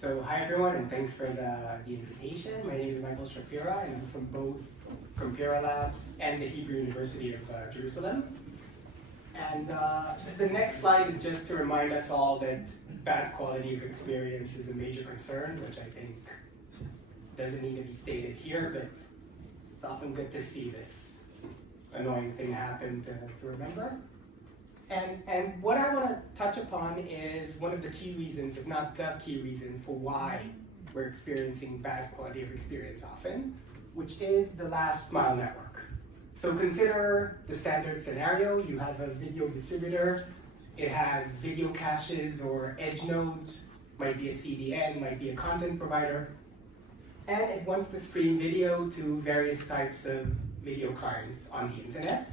So hi everyone, and thanks for the invitation. My name is Michael Schapira, and I'm from both Compira Labs and the Hebrew University of Jerusalem. And the next slide is just to remind us all that bad quality of experience is a major concern, which I think doesn't need to be stated here, but it's often good to see this annoying thing happen to remember. And what I want to touch upon is one of the key reasons, if not the key reason, for why we're experiencing bad quality of experience often, which is the last mile network. So consider the standard scenario. You have a video distributor. It has video caches or edge nodes, might be a CDN, might be a content provider, and it wants to stream video to various types of video clients on the internet.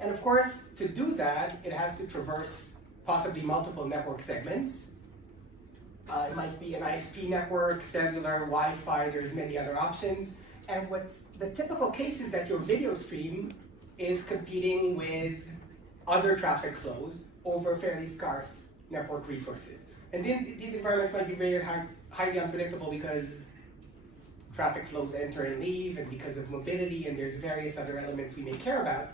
And of course, to do that, it has to traverse possibly multiple network segments. It might be an ISP network, cellular, Wi-Fi, there's many other options. And what's the typical case is that your video stream is competing with other traffic flows over fairly scarce network resources. And these environments might be very highly unpredictable because traffic flows enter and leave, and because of mobility, and there's various other elements we may care about.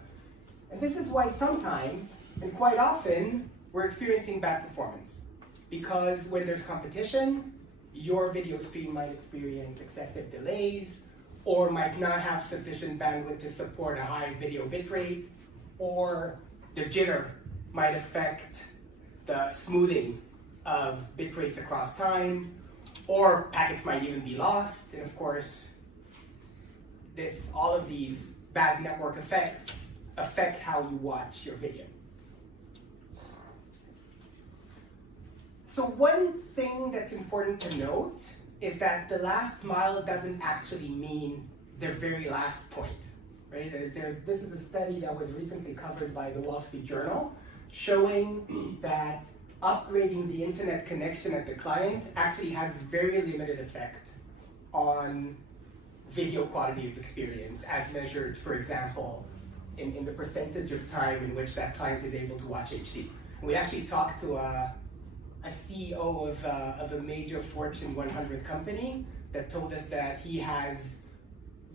And this is why sometimes, and quite often, we're experiencing bad performance. Because when there's competition, your video stream might experience excessive delays, or might not have sufficient bandwidth to support a high video bitrate, or the jitter might affect the smoothing of bitrates across time, or packets might even be lost. And of course, all of these bad network effects affect how you watch your video. So one thing that's important to note is that the last mile doesn't actually mean the very last point, right? This is a study that was recently covered by the Wall Street Journal, showing that upgrading the internet connection at the client actually has very limited effect on video quality of experience, as measured, for example, in the percentage of time in which that client is able to watch HD. We actually talked to a CEO of a major Fortune 100 company that told us that he has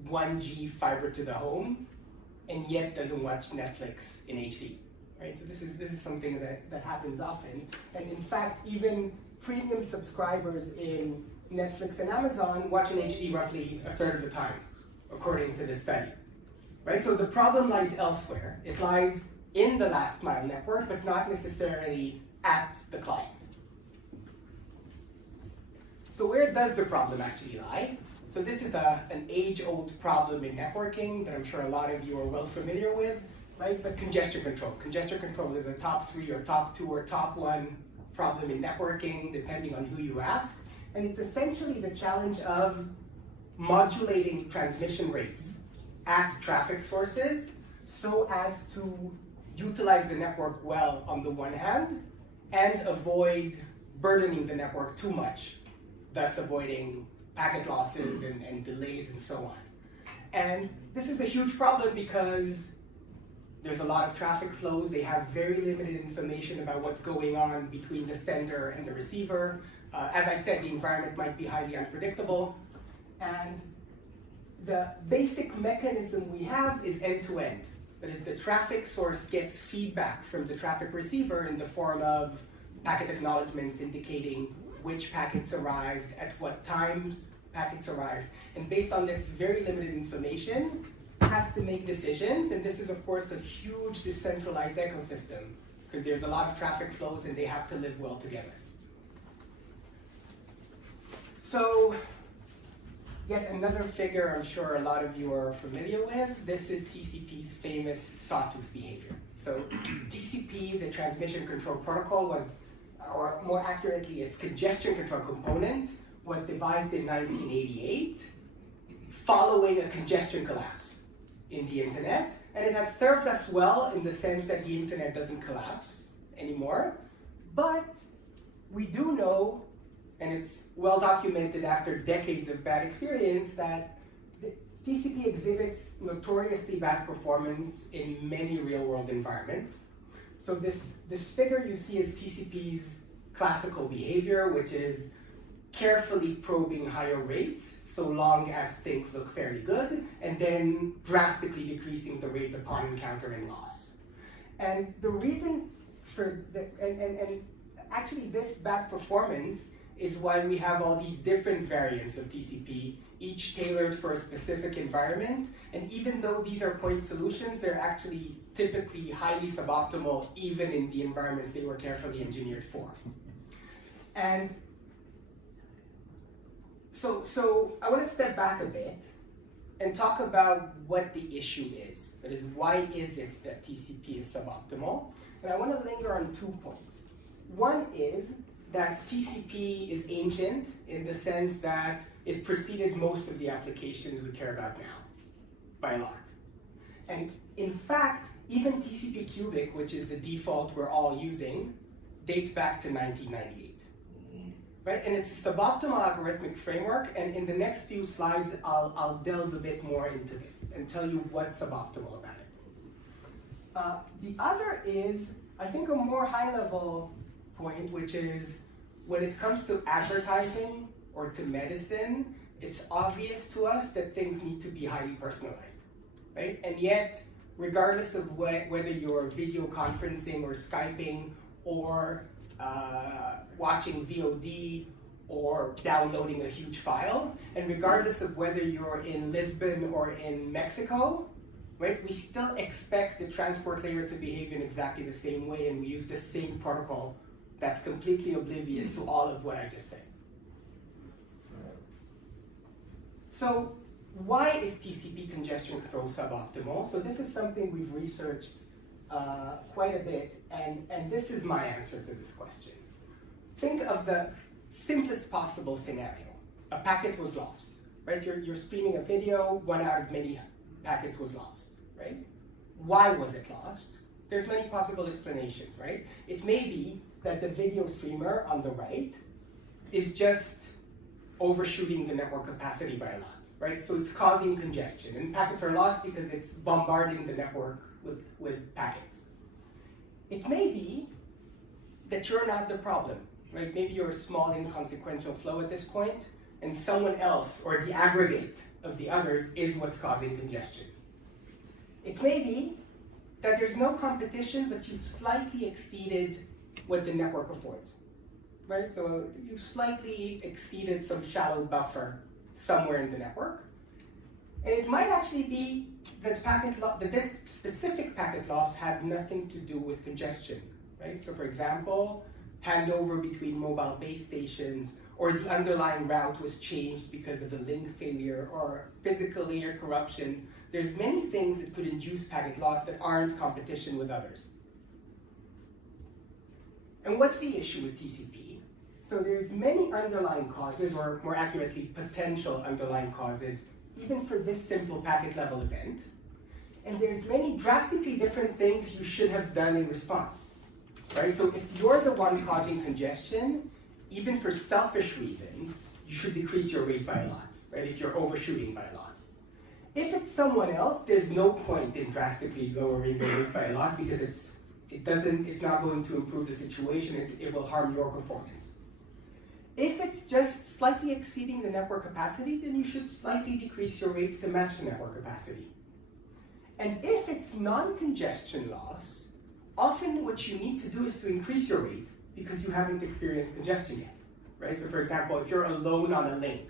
1G fiber to the home and yet doesn't watch Netflix in HD. Right? So this is something that happens often. And in fact, even premium subscribers in Netflix and Amazon watch in HD roughly a third of the time, according to this study. Right? So the problem lies elsewhere. It lies in the last mile network, but not necessarily at the client. So where does the problem actually lie? So this is an age-old problem in networking that I'm sure a lot of you are well familiar with, right? But congestion control. Congestion control is a top 3 or top 2 or top 1 problem in networking, depending on who you ask. And it's essentially the challenge of modulating transmission rates at traffic sources so as to utilize the network well on the one hand and avoid burdening the network too much, thus avoiding packet losses and delays and so on. And this is a huge problem because there's a lot of traffic flows. They have very limited information about what's going on between the sender and the receiver. As I said, the environment might be highly unpredictable. And the basic mechanism we have is end-to-end. That is, the traffic source gets feedback from the traffic receiver in the form of packet acknowledgements indicating which packets arrived, at what times packets arrived. And based on this very limited information, it has to make decisions. And this is, of course, a huge decentralized ecosystem because there's a lot of traffic flows and they have to live well together. So, yet another figure I'm sure a lot of you are familiar with. This is TCP's famous sawtooth behavior. So TCP, the transmission control protocol, was, or more accurately, its congestion control component, was devised in 1988 following a congestion collapse in the internet. And it has served us well in the sense that the internet doesn't collapse anymore. But we do know, and it's well documented after decades of bad experience, that the TCP exhibits notoriously bad performance in many real-world environments. So this figure you see is TCP's classical behavior, which is carefully probing higher rates so long as things look fairly good, and then drastically decreasing the rate upon encountering loss. And the reason for and actually this bad performance is why we have all these different variants of TCP, each tailored for a specific environment. And even though these are point solutions, they're actually typically highly suboptimal, even in the environments they were carefully engineered for. And so I want to step back a bit and talk about what the issue is. That is, why is it that TCP is suboptimal? And I want to linger on 2 points. One is that TCP is ancient in the sense that it preceded most of the applications we care about now, by a lot. And in fact, even TCP cubic, which is the default we're all using, dates back to 1998. Right? And it's a suboptimal algorithmic framework, and in the next few slides, I'll delve a bit more into this and tell you what's suboptimal about it. The other is, I think, a more high-level point, which is when it comes to advertising or to medicine, it's obvious to us that things need to be highly personalized, right? And yet, regardless of whether you're video conferencing or Skyping or watching VOD or downloading a huge file, and regardless of whether you're in Lisbon or in Mexico, right, we still expect the transport layer to behave in exactly the same way, and we use the same protocol that's completely oblivious to all of what I just said. So why is TCP congestion control suboptimal? So this is something we've researched quite a bit, and this is my answer to this question. Think of the simplest possible scenario. A packet was lost, right? You're streaming a video, one out of many packets was lost, right? Why was it lost? There's many possible explanations, right? It may be that the video streamer on the right is just overshooting the network capacity by a lot, right? So it's causing congestion, and packets are lost because it's bombarding the network with packets. It may be that you're not the problem, right? Maybe you're a small inconsequential flow at this point, and someone else, or the aggregate of the others, is what's causing congestion. It may be that there's no competition, but you've slightly exceeded what the network affords, right? So you've slightly exceeded some shallow buffer somewhere in the network. And it might actually be that this specific packet loss had nothing to do with congestion, right? So for example, handover between mobile base stations, or the underlying route was changed because of a link failure or physical layer corruption. There's many things that could induce packet loss that aren't competition with others. And what's the issue with TCP? So there's many underlying causes, or more accurately, potential underlying causes, even for this simple packet level event. And there's many drastically different things you should have done in response, right? So if you're the one causing congestion, even for selfish reasons, you should decrease your rate by a lot, right? If you're overshooting by a lot. If it's someone else, there's no point in drastically lowering the rate by a lot because it's not going to improve the situation, it will harm your performance. If it's just slightly exceeding the network capacity, then you should slightly decrease your rates to match the network capacity. And if it's non-congestion loss, often what you need to do is to increase your rate because you haven't experienced congestion yet, right? So for example, if you're alone on a link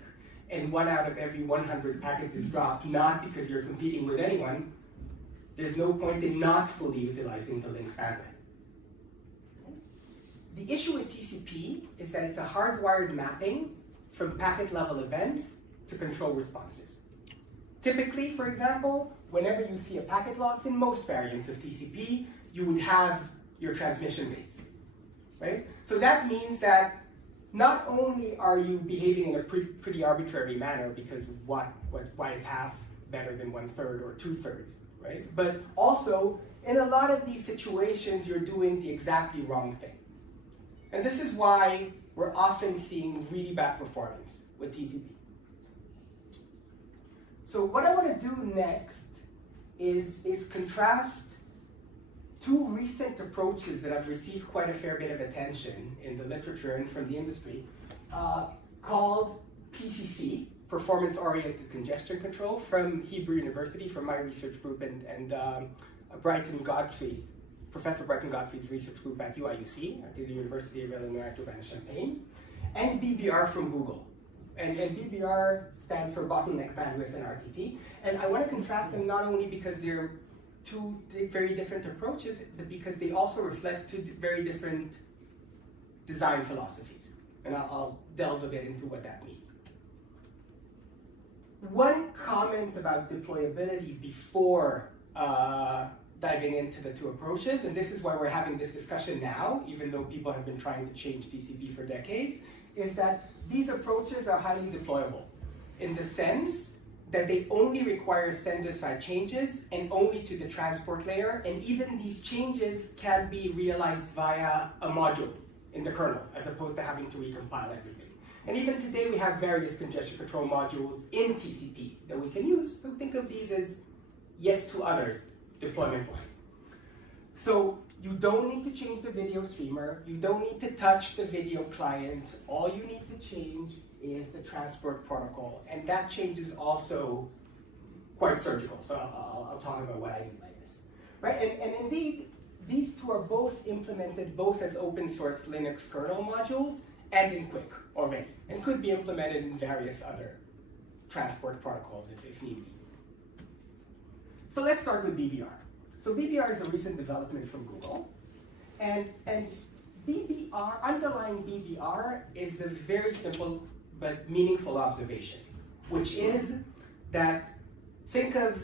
and 1 out of every 100 packets is dropped, not because you're competing with anyone, there's no point in not fully utilizing the link's bandwidth. The issue with TCP is that it's a hardwired mapping from packet level events to control responses. Typically, for example, whenever you see a packet loss in most variants of TCP, you would have your transmission rates, right? So that means that not only are you behaving in a pretty arbitrary manner because why is half better than 1/3 or 2/3, right? But also, in a lot of these situations, you're doing the exactly wrong thing. And this is why we're often seeing really bad performance with TCP. So what I want to do next is contrast two recent approaches that have received quite a fair bit of attention in the literature and from the industry, called PCC, Performance-Oriented Congestion Control, from Hebrew University, from my research group, and Professor Brighton Godfrey's research group at UIUC, at the University of Illinois Urbana-Champaign, and BBR from Google. And BBR stands for bottleneck bandwidth and RTT. And I want to contrast them not only because they're two very different approaches, but because they also reflect two very different design philosophies. And I'll delve a bit into what that means. One comment about deployability before diving into the two approaches, and this is why we're having this discussion now, even though people have been trying to change TCP for decades, is that these approaches are highly deployable in the sense that they only require sender-side changes and only to the transport layer, and even these changes can be realized via a module in the kernel, as opposed to having to recompile everything. And even today we have various congestion control modules in TCP that we can use, so think of these as yet to others, deployment-wise. So you don't need to change the video streamer, you don't need to touch the video client, all you need to change is the transport protocol, and that change is also quite surgical, so I'll talk about what I mean by this. Right? And indeed, these two are both implemented both as open source Linux kernel modules and in Quick already, and could be implemented in various other transport protocols if need be. So let's start with BBR. So BBR is a recent development from Google, and BBR, underlying BBR, is a very simple but meaningful observation, which is that think of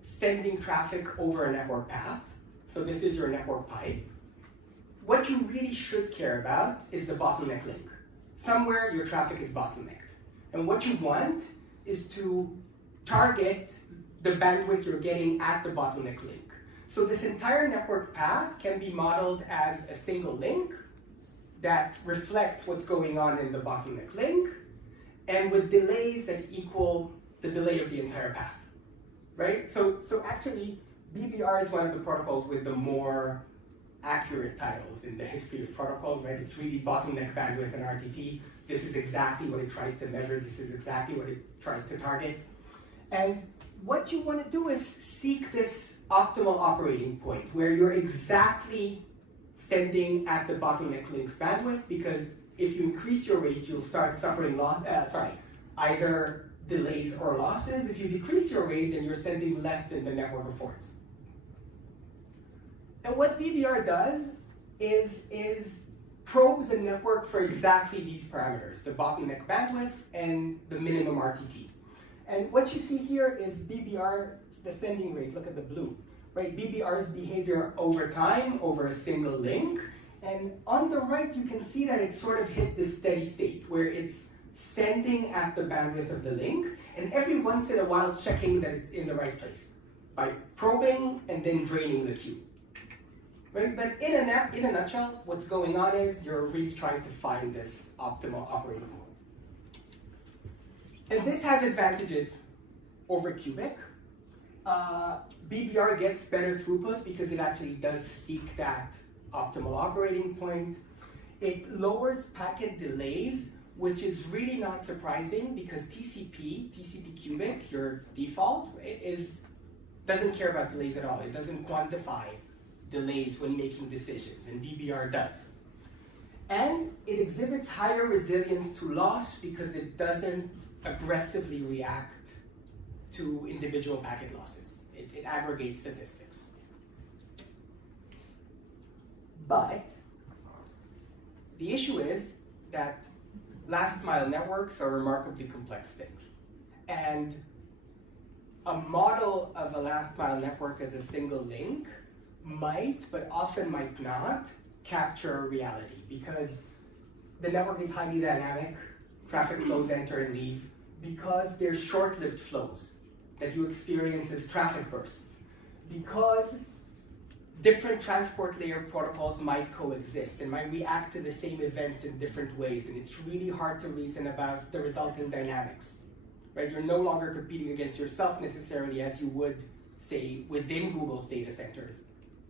sending traffic over a network path. So this is your network pipe. What you really should care about is the bottleneck link. Somewhere your traffic is bottlenecked. And what you want is to target the bandwidth you're getting at the bottleneck link. So this entire network path can be modeled as a single link that reflects what's going on in the bottleneck link, and with delays that equal the delay of the entire path, right? So actually, BBR is one of the protocols with the more accurate titles in the history of protocols, right? It's really bottleneck bandwidth and RTT. This is exactly what it tries to measure. This is exactly what it tries to target. And what you want to do is seek this optimal operating point where you're exactly sending at the bottleneck link's bandwidth, because if you increase your rate, you'll start suffering either delays or losses. If you decrease your rate, then you're sending less than the network affords. And what BBR does is probe the network for exactly these parameters, the bottleneck bandwidth and the minimum RTT. And what you see here is BBR, the sending rate, look at the blue, right? BBR's behavior over time, over a single link. And on the right, you can see that it sort of hit this steady state where it's sending at the bandwidth of the link, and every once in a while checking that it's in the right place by probing and then draining the queue. Right? But in a nutshell, what's going on is you're really trying to find this optimal operating point. And this has advantages over Cubic. BBR gets better throughput because it actually does seek that optimal operating point. It lowers packet delays, which is really not surprising because TCP Cubic, your default, doesn't care about delays at all. It doesn't quantify delays when making decisions, and BBR does. And it exhibits higher resilience to loss because it doesn't aggressively react to individual packet losses. It aggregates statistics. But the issue is that last mile networks are remarkably complex things. And a model of a last mile network as a single link might, but often might not, capture reality because the network is highly dynamic, traffic flows enter and leave, because they're short-lived flows that you experience as traffic bursts, because different transport layer protocols might coexist and might react to the same events in different ways, and it's really hard to reason about the resultant dynamics, right? You're no longer competing against yourself necessarily as you would, say, within Google's data centers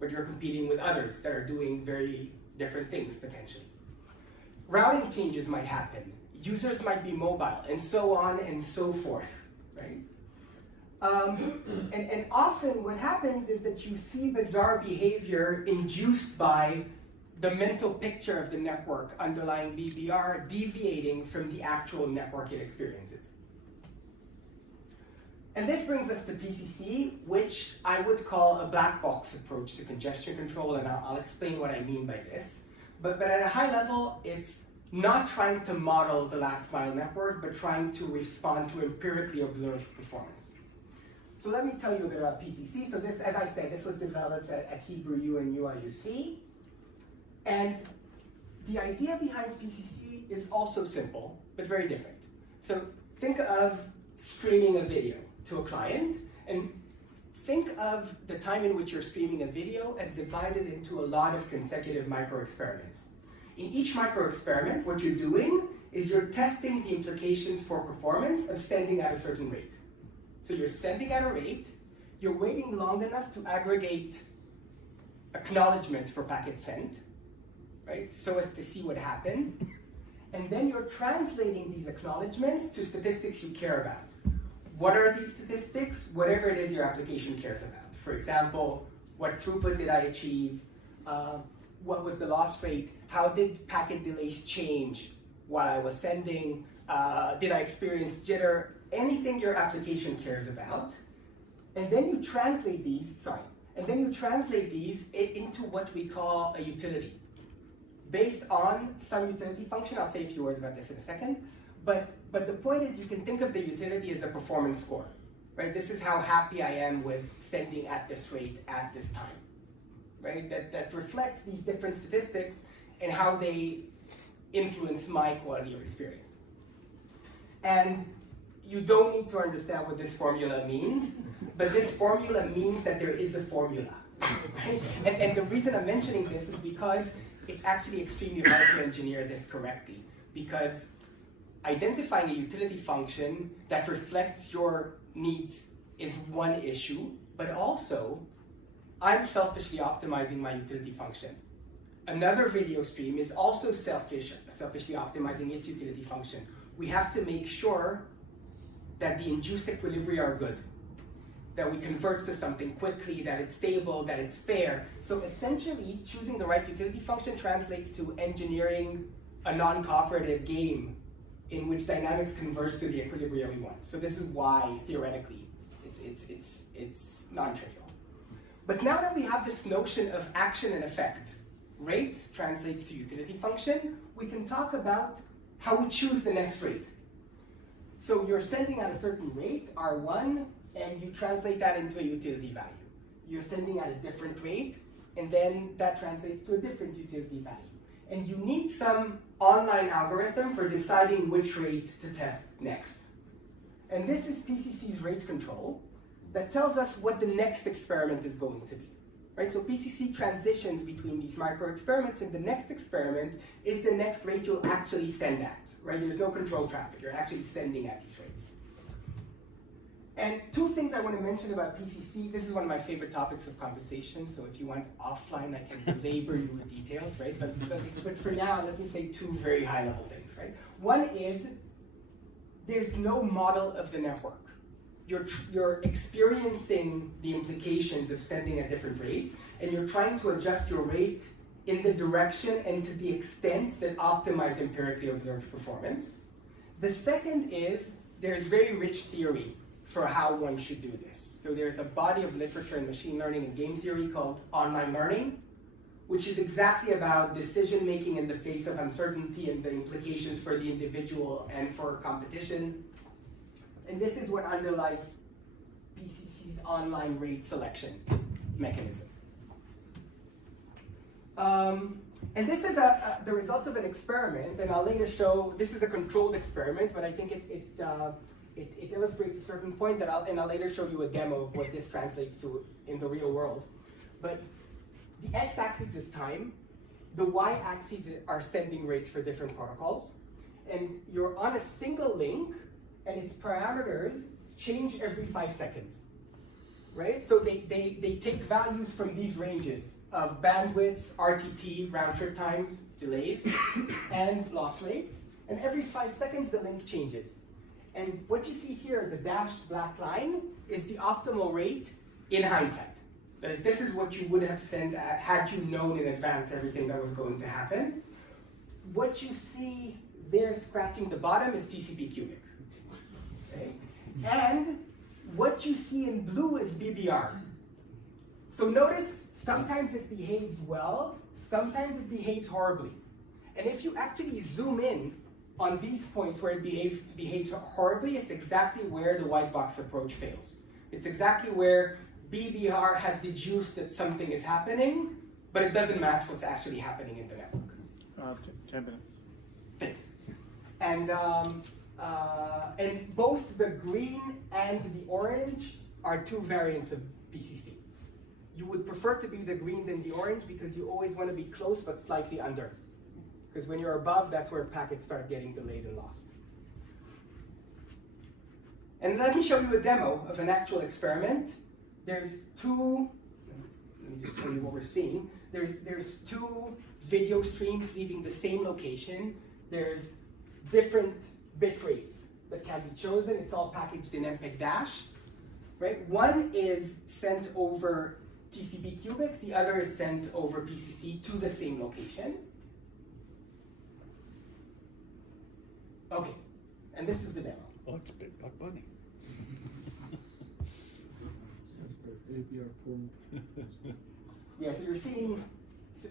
but you're competing with others that are doing very different things potentially. Routing changes might happen. Users might be mobile, and so on and so forth, right? And often what happens is that you see bizarre behavior induced by the mental picture of the network underlying BBR deviating from the actual network it experiences. And this brings us to PCC, which I would call a black box approach to congestion control, and I'll explain what I mean by this. But at a high level, it's not trying to model the last mile network, but trying to respond to empirically observed performance. So let me tell you a bit about PCC. So this, as I said, this was developed at Hebrew U and UIUC. And the idea behind PCC is also simple, but very different. So think of streaming a video to a client, and think of the time in which you're streaming a video as divided into a lot of consecutive micro-experiments. In each micro-experiment, what you're doing is you're testing the implications for performance of sending at a certain rate. So you're sending at a rate, you're waiting long enough to aggregate acknowledgements for packet sent, right, so as to see what happened, and then you're translating these acknowledgements to statistics you care about. What are these statistics? Whatever it is your application cares about. For example, what throughput did I achieve? What was the loss rate? How did packet delays change while I was sending? Did I experience jitter? Anything your application cares about. And then you translate these, into what we call a utility. Based on some utility function, I'll say a few words about this in a second, but the point is you can think of the utility as a performance score, right? This is how happy I am with sending at this rate at this time, right? That reflects these different statistics and how they influence my quality of experience. And you don't need to understand what this formula means, but this formula means that there is a formula, right? And the reason I'm mentioning this is because it's actually extremely hard to engineer this correctly, because identifying a utility function that reflects your needs is one issue, but also I'm selfishly optimizing my utility function. Another video stream is also selfishly optimizing its utility function. We have to make sure that the induced equilibria are good, that we convert to something quickly, that it's stable, that it's fair. So essentially, choosing the right utility function translates to engineering a non-cooperative game in which dynamics converge to the equilibria we want. So this is why, theoretically, it's non-trivial. But now that we have this notion of action and effect, rate translates to utility function, we can talk about how we choose the next rate. So you're sending at a certain rate, R1, and you translate that into a utility value. You're sending at a different rate, and then that translates to a different utility value. And you need some online algorithm for deciding which rate to test next. And this is PCC's rate control that tells us what the next experiment is going to be. Right? So PCC transitions between these micro experiments, and the next experiment is the next rate you'll actually send at. Right? There's no control traffic. You're actually sending at these rates. And two things I want to mention about PCC. This is one of my favorite topics of conversation, so if you want offline, I can belabor you with details, right? But for now, let me say two very high-level things, right? One is there's no model of the network. You're experiencing the implications of sending at different rates, and you're trying to adjust your rate in the direction and to the extent that optimize empirically observed performance. The second is there's very rich theory for how one should do this. So there's a body of literature in machine learning and game theory called online learning, which is exactly about decision making in the face of uncertainty and the implications for the individual and for competition. And this is what underlies PCC's online rate selection mechanism. And this is the results of an experiment, and I'll later show, this is a controlled experiment, but I think it illustrates a certain point that I'll later show you a demo of what this translates to in the real world. But the x-axis is time, the y-axis are sending rates for different protocols, and you're on a single link, and its parameters change every 5 seconds. right? So they take values from these ranges of bandwidths, RTT, round trip times, delays, and loss rates. And every 5 seconds, the link changes. And what you see here, the dashed black line, is the optimal rate in hindsight. That is, this is what you would have sent had you known in advance everything that was going to happen. What you see there scratching the bottom is TCP cubic. Okay? And what you see in blue is BBR. So notice, sometimes it behaves well, sometimes it behaves horribly. And if you actually zoom in on these points where it behaves horribly, it's exactly where the white box approach fails. It's exactly where BBR has deduced that something is happening, but it doesn't match what's actually happening in the network. 10 minutes. Thanks. And both the green and the orange are two variants of PCC. You would prefer to be the green than the orange because you always want to be close but slightly under. Because when you're above, that's where packets start getting delayed and lost. And let me show you a demo of an actual experiment. There's two, let me just tell you what we're seeing. There's two video streams leaving the same location. There's different bit rates that can be chosen. It's all packaged in MPEG-, right? One is sent over TCP cubic, the other is sent over PCC to the same location. Okay, and this is the demo. Oh, it's Big Buck Bunny. Just the APR pool. Yeah, so you're seeing,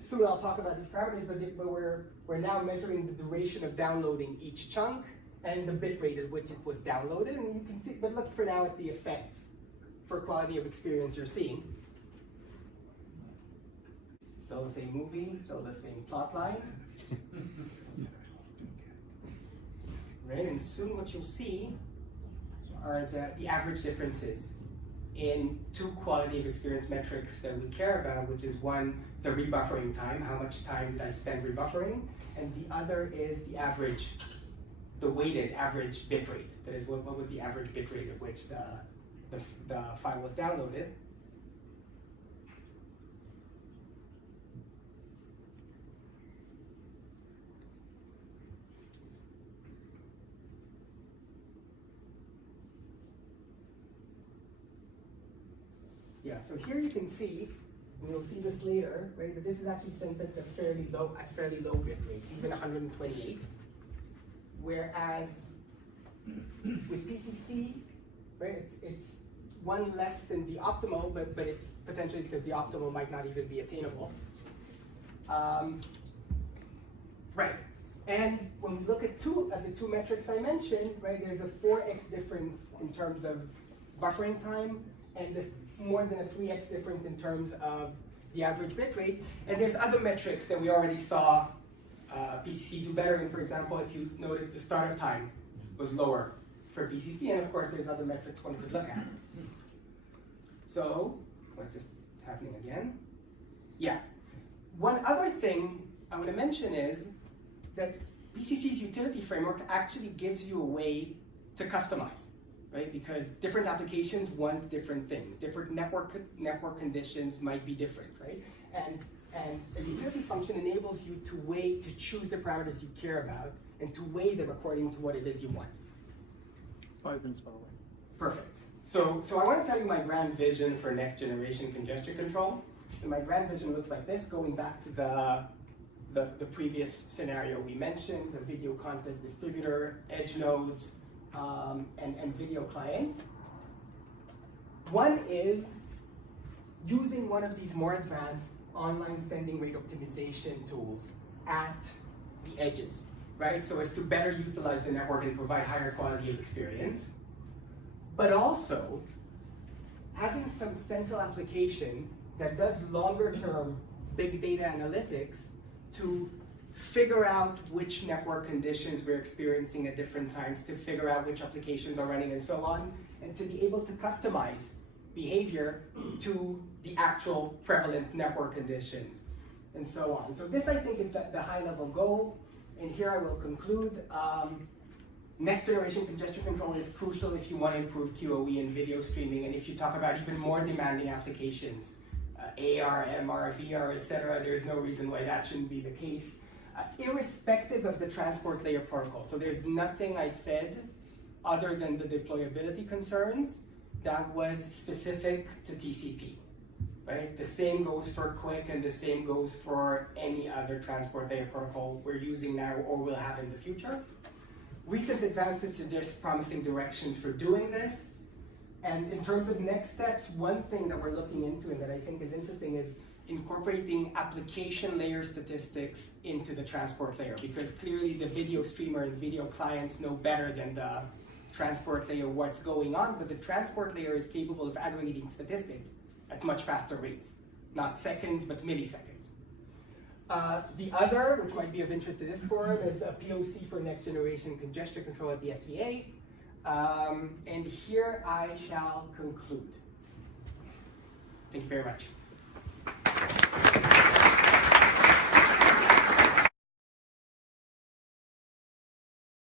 soon I'll talk about these parameters, but we're now measuring the duration of downloading each chunk and the bit rate at which it was downloaded, and you can see, but look for now at the effects for quality of experience you're seeing. Still the same movie, still the same plot line. Right, and soon what you'll see are the average differences in two quality of experience metrics that we care about, which is one, the rebuffering time, how much time did I spend rebuffering, and the other is the average, the weighted average bit rate. That is, what was the average bit rate at which the file was downloaded. Yeah, so here you can see, and you'll see this later, right, that this is actually sent at fairly low bit rates, even 128. Whereas with PCC, right, it's one less than the optimal, but it's potentially because the optimal might not even be attainable. Right, and when we look at the two metrics I mentioned, right, there's a 4x difference in terms of buffering time, and more than a 3x difference in terms of the average bit rate. And there's other metrics that we already saw PCC do better in. For example, if you notice, the startup time was lower for PCC, and of course there's other metrics one could look at. So, what's this happening again? Yeah. One other thing I want to mention is that PCC's utility framework actually gives you a way to customize. Right, because different applications want different things. Different network conditions might be different, right? And a utility function enables you to choose the parameters you care about and to weigh them according to what it is you want. 5 minutes, by the way. Perfect. So I want to tell you my grand vision for next generation congestion control. And my grand vision looks like this, going back to the previous scenario we mentioned, the video content distributor, edge nodes, and video clients. One is using one of these more advanced online sending rate optimization tools at the edges, right? So as to better utilize the network and provide higher quality of experience. But also having some central application that does longer term big data analytics to figure out which network conditions we're experiencing at different times, to figure out which applications are running and so on, and to be able to customize behavior to the actual prevalent network conditions and so on. So this, I think, is the high level goal, and here I will conclude. Next generation congestion control is crucial if you want to improve QoE and video streaming, and if you talk about even more demanding applications, AR, MR, VR, etc., there's no reason why that shouldn't be the case, irrespective of the transport layer protocol. So there's nothing I said other than the deployability concerns that was specific to TCP, right? The same goes for QuIC and the same goes for any other transport layer protocol we're using now or will have in the future. Recent advances suggest promising directions for doing this. And in terms of next steps, one thing that we're looking into and that I think is interesting is incorporating application layer statistics into the transport layer, because clearly the video streamer and video clients know better than the transport layer what's going on, but the transport layer is capable of aggregating statistics at much faster rates, not seconds, but milliseconds. The other, which might be of interest to this forum, is a POC for next generation congestion control at the SVA. And here I shall conclude. Thank you very much.